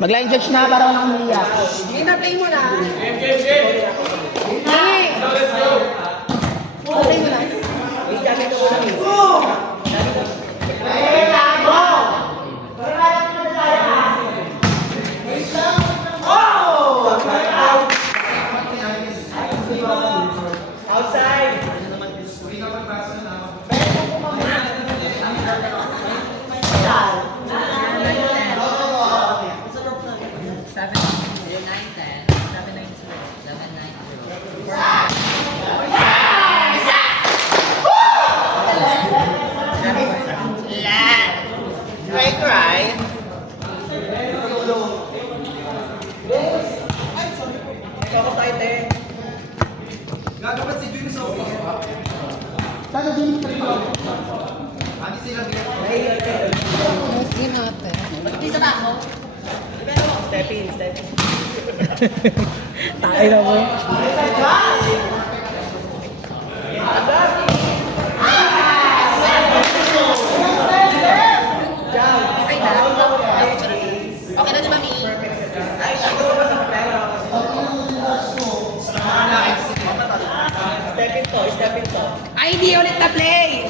Mag-line judge na para walang umiyak. Play mo na. Game. Let's go. Play mo na. Outside! Cry. Kakapay, te. Gagapat si Jun sa office. Sana din yung pagkakas. Hindi sila What's gonna happen? Step in, step in. Tayo na mo. Okay na di ba, Mi? Step in to, step in to. Ay, di ulit na play!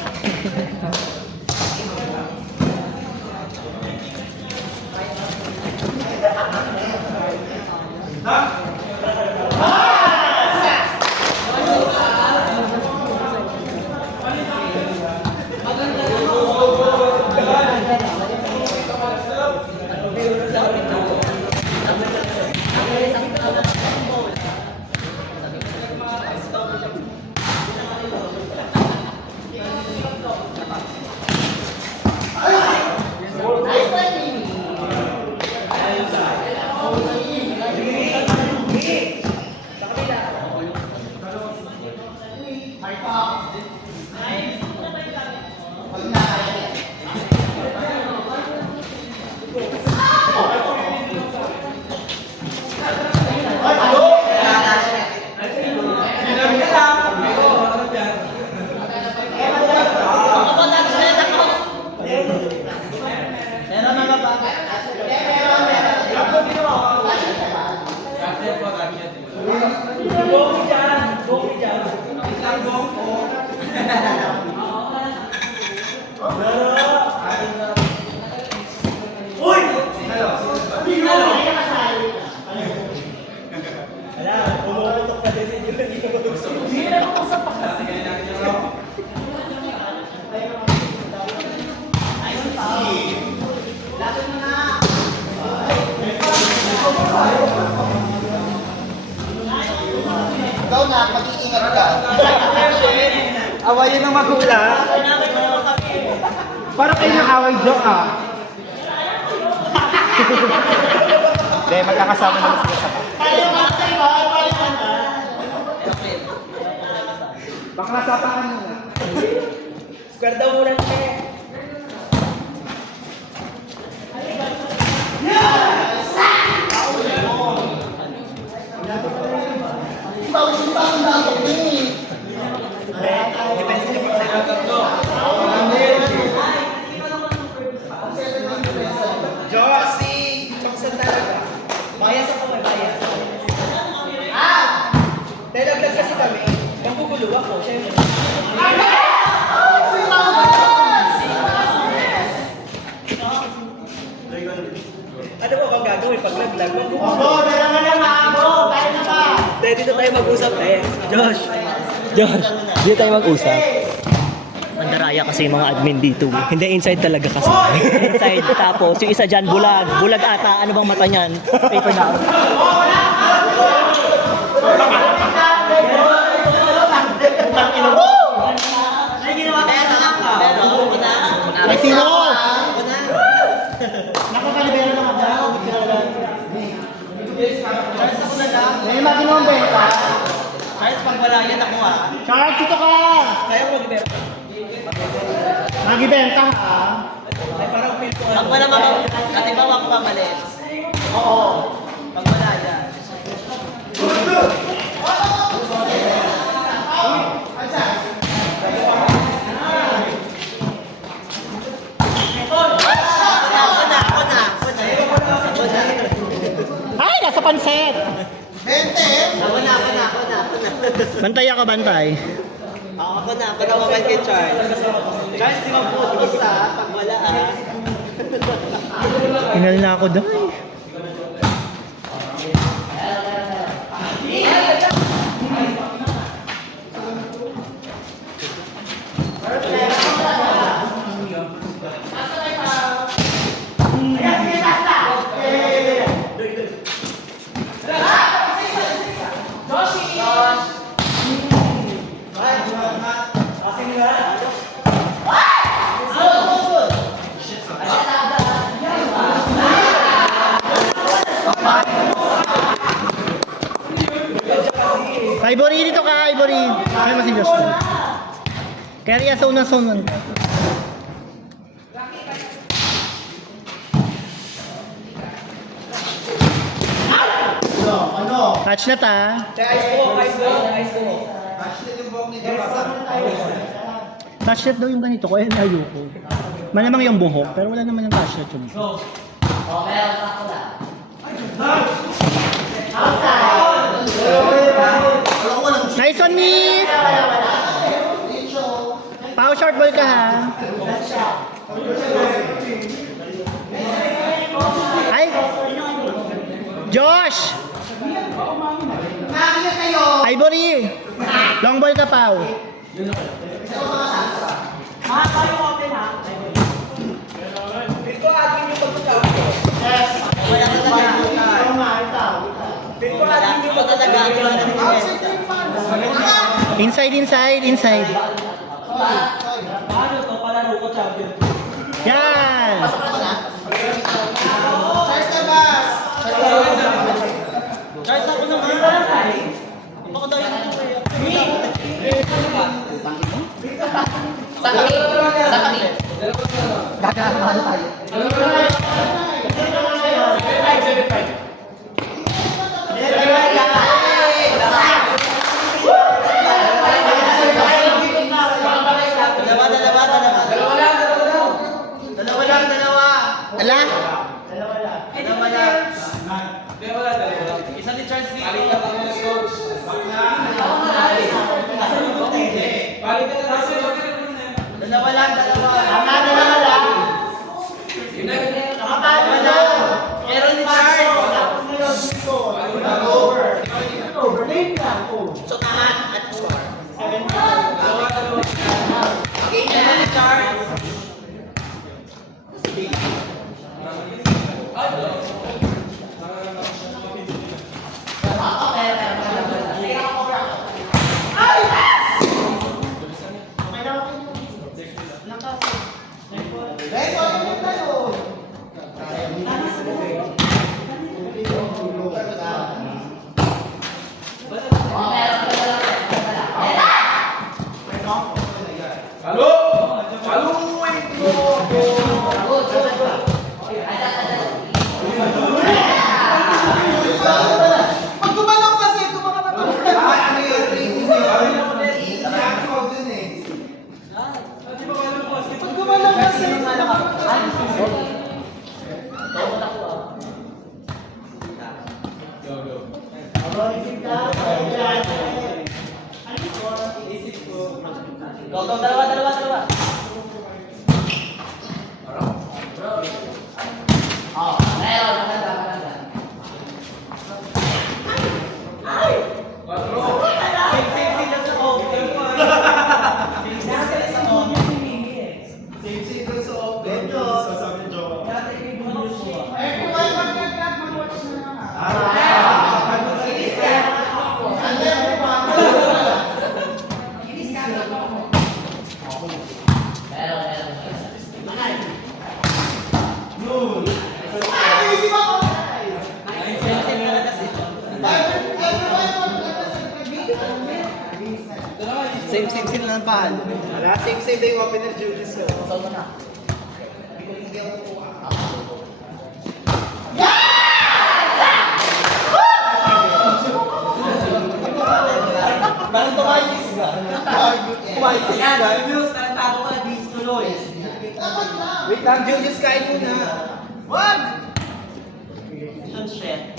Ikaw na, mag-iingat ka. Awayin ng magulang. Parang kayo ng away joke ah. Hindi, magkakasama naman sila sa baka nasapakan mo na. Square daw muna, te. Josie! Paksan talaga. Maya sa kamay, maya. Nalaglag kasi kami. Magugulo ako, syempre. Ano ba bang gagawin pag laglag? Dalawa na maamo! Tayo na ba? Dito tayo mag-usap, eh. Josh, dito tayo mag-usap. Mandaraya kasi yung mga admin dito. Hindi, inside talaga kasi. Inside. Tapos, yung isa dyan, bulag. Bulag ata. Ano bang mata niyan? Paper na. May sino? Nakakalibero naman na. May magino ang benta. Kahit pag wala yan ako, ah. Charles, dito ka! Kaya ko mag-ibig. Magibenta ka. Ay, parang feel ko. Pag wala mga, katibaw ako mamalis. Oo. Pag wala yan. Ako na. sa pansit. 20. Ako na. Bantay ako, bantay. Ako na naman kay Charles. Charles, di ba po pag wala Inal na ako doon. Ivory, dito ka, Ivory. Kaya mo si Josh. Kaya riya sa unang. Touch na ta. Touch net daw yung ganito ko, eh ayoko. Malamang yung buhok, pero wala naman yung touch net yung buhok. Nice one, me! Pau short ball ka ha. Ay! Josh! Ivory! Long ball ka, Pau. Inside. Yan! Charles na bas. Charles, ako naman. Baka daw yung Gagawin tayo. Ala? Isa ni Charles dito. Dalawa lang. Meron ni Charles. So, at score. Okay, meron ni Charles. Pag gumalaw kasi, gumalaw na. Ano yun? Pag gumalaw kasi, Go, dalawa. Same lang pa. Wala, same day yung opener Julius. Bakit tumayos ka? Tumayos ka? Julius, natago ka na bis tuloy. Wait lang, Julius, kain muna. Wag! Shit.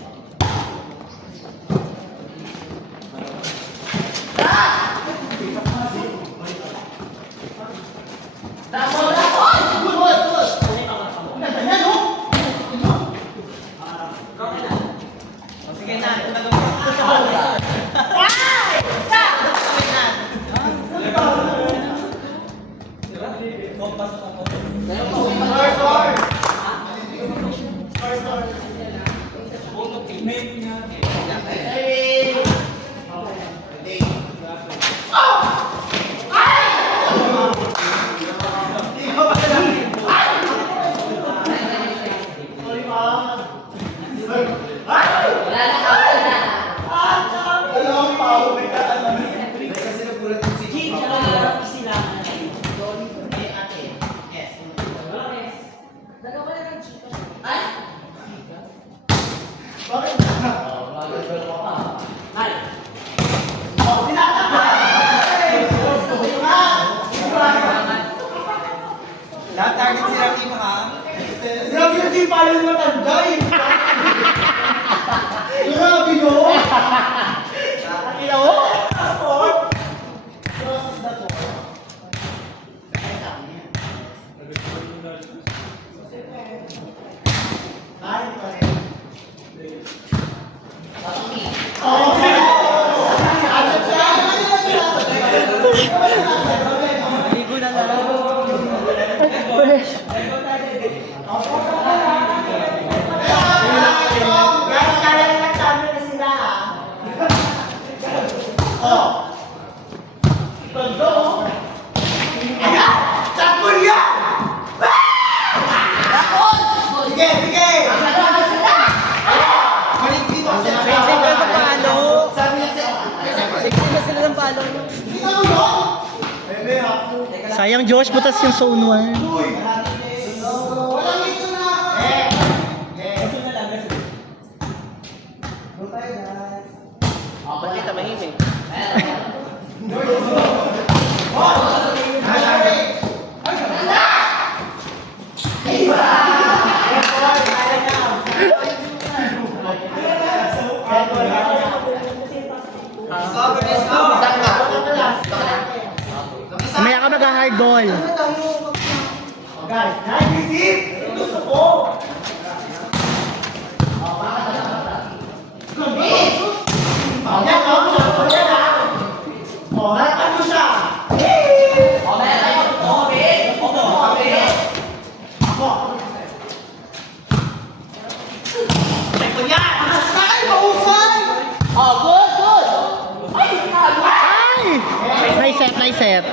Kasi nagulat yung si Lahat target sila team ha. Grabe na si pala yung matanda eh. Grabe no? Sige, sige! Balik dito. Sayang Josh, butas yung zone 1. Walang ito na! Mamaya ka mag-hard goal. Guys, nice receive! Gusto ko! Harapan mo siya! Ay, mausay! Ay! Nice set, nice set.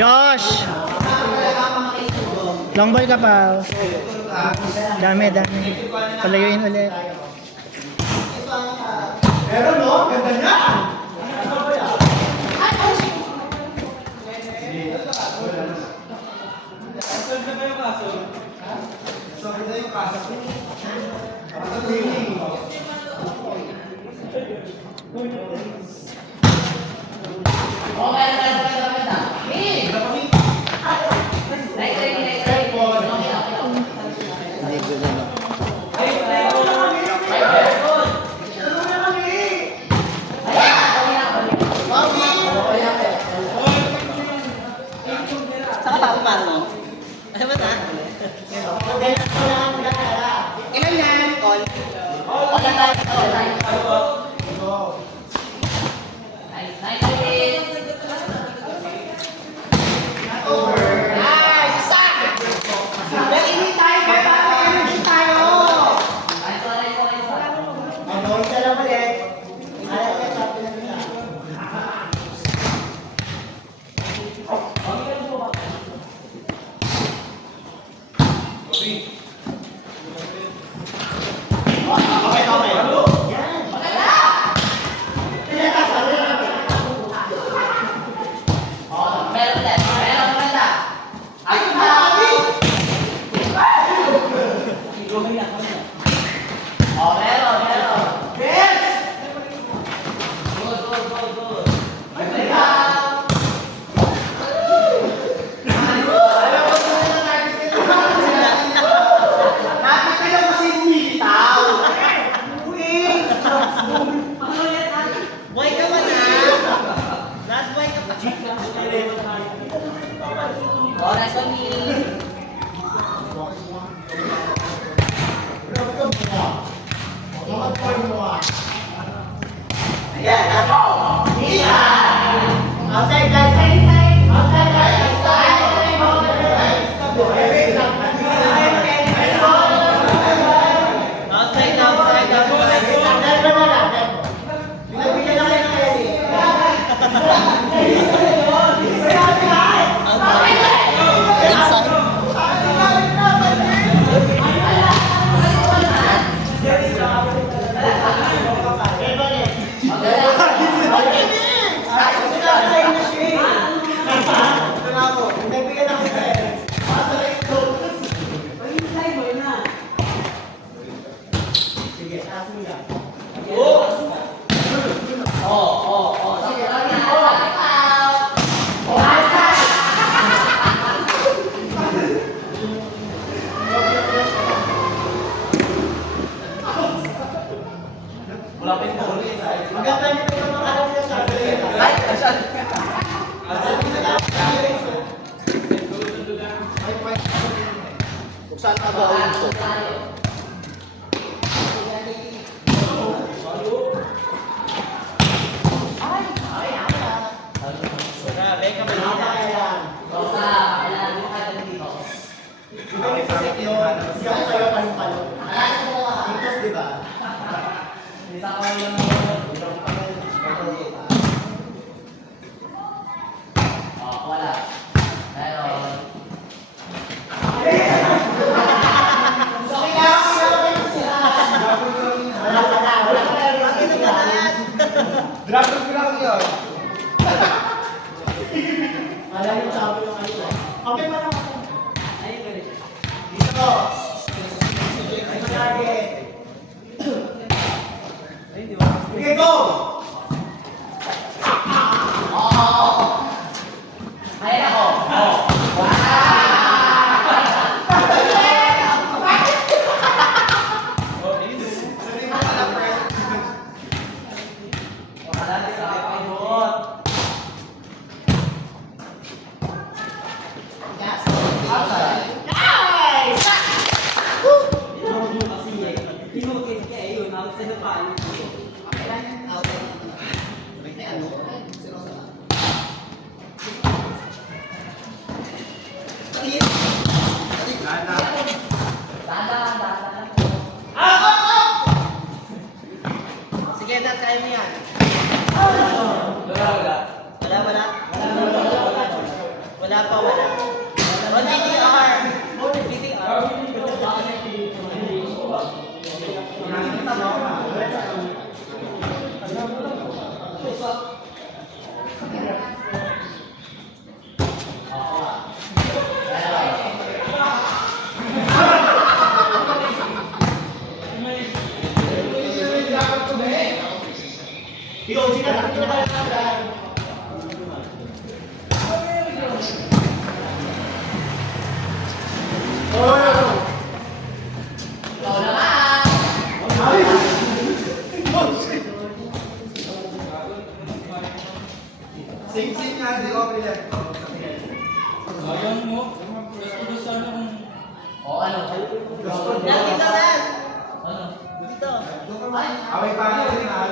Josh! Long ball ka pa. Dami, dami. Palayuin ulit. Pero no, ganda niya! Sorry na yung kaso. Ilan yan, Col? Nice! Isa! Well, ini tayo, energy tayo! Ano, isa lang ulit. Ayaw ka sa pinagina. Outside, guys. Outside, guys. Dragon ko lang yun. Okay, go! Sige, Dad, kaya mo yan. Wala. Wala pa, wala. On DDR. Sing-sing nga, di ko pilit. Dad, dito, Dad. Dito. Away pa rin na.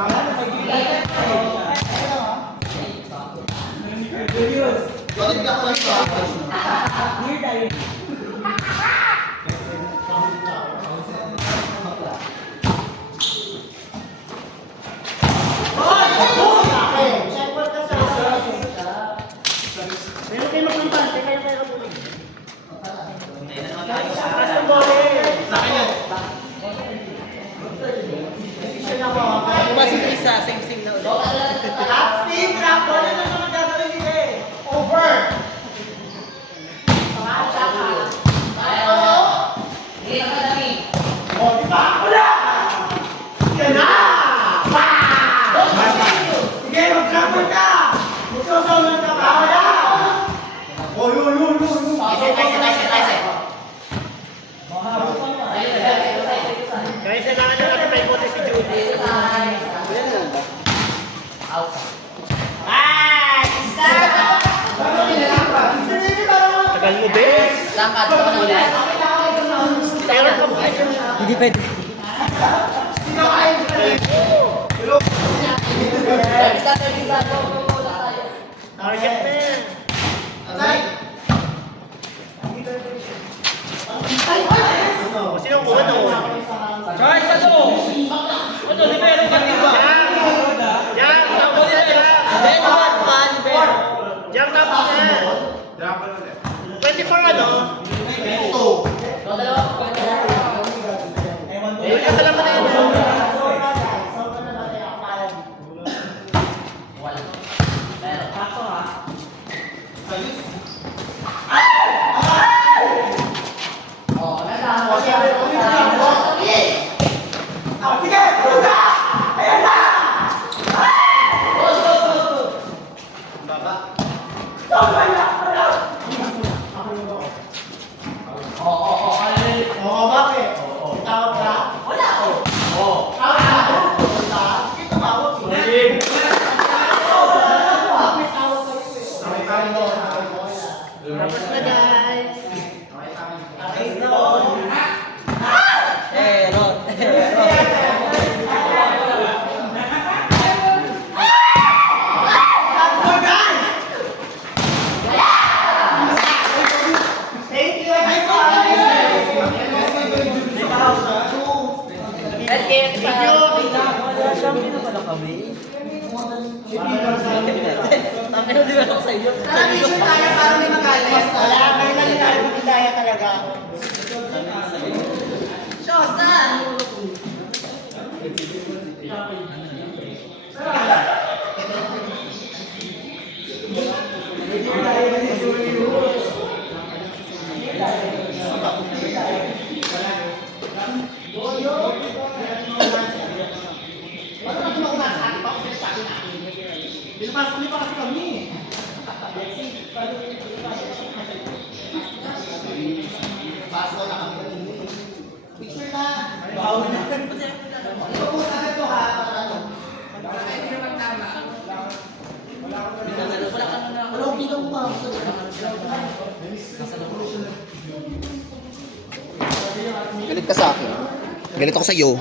Mamaya na Meron kayo magpunta, kaya kayo kapunin. Pumasok isa, sing-sing na ulit. Top spin, trap, wala na naman gagawin nila eh. Over. Oh, di ba? Wala! Yan na! Sige, mag-trapper ka! Magsasalan ka ba? Wala! Oh, yun. Guys, kailangan nyo natin may bote si Judy. Tagal mo, bes. Langkat ka na ulit. Meron ka mo. Hindi pwede. Target na. O, sino ang kuha to? Charge, ano? Ano, di meron ka diba? Yan, tapos na yan. Yan, tapos na. Drop ulit. 24 ano? Yun ka lang na yun. Sige! Puta! Ayan na! Oo, bakit? Tawag ka? Wala ako. Oo. Tawag ka? Wala. Hindi tumawag sila. Tapos na, guys. Thank you. Tara, picture tayo para may magalit. Wala, may lang tayo magkindaya talaga. Shosa! Pinapasok niyo pa kasi kami. Pasok na kami kanina. Picture na. Bawal na. Ipapos agad to ha. Wala akong bilang pa. Galit ka sa akin. Galit ako sa iyo.